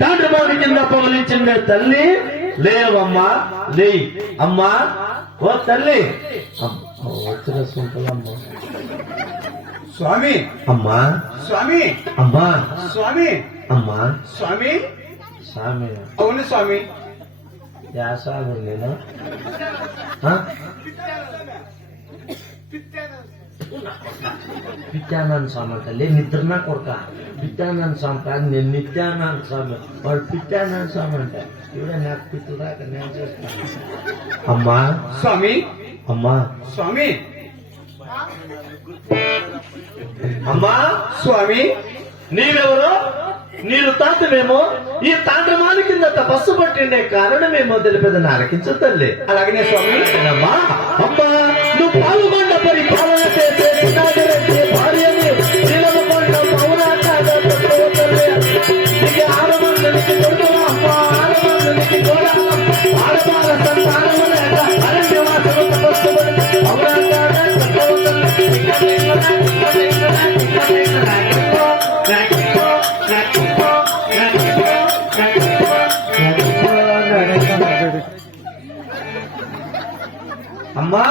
తండ్రి బాబు కింద పొగలించిందే తల్లి లేవమ్మా లే అమ్మా ఓ తల్లి. స్వామి అమ్మా స్వామి అమ్మా స్వామి. అమ్మా స్వామి స్వామి అవును స్వామి. యాసాగు నేను? పిత్యానంద స్వామి తల్లి నిద్రనా కొరక పిత్యానంద స్వామి కాదు నేను నిత్యానంద స్వామి వాడు పిత్యానంద స్వామి అంటే ఇవిడ నాకు పిత్తుదాకా నేను చేస్తాను అమ్మా స్వామి అమ్మా స్వామి అమ్మా స్వామి నీవెవరు? నీరు తాతమేమో ఈ తాండ్రమాని కింద తపస్సు పట్టిండే కారణమేమో తెలిపేది నారకించు తల్లి. అలాగనే స్వామి. అమ్మా. అమ్మా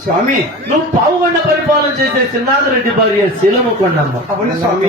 స్వామి నువ్వు పావుగొండ పరిపాలన చేసే చిన్నాథరెడ్డి భార్య శీలము కొండమ్మ. స్వామి.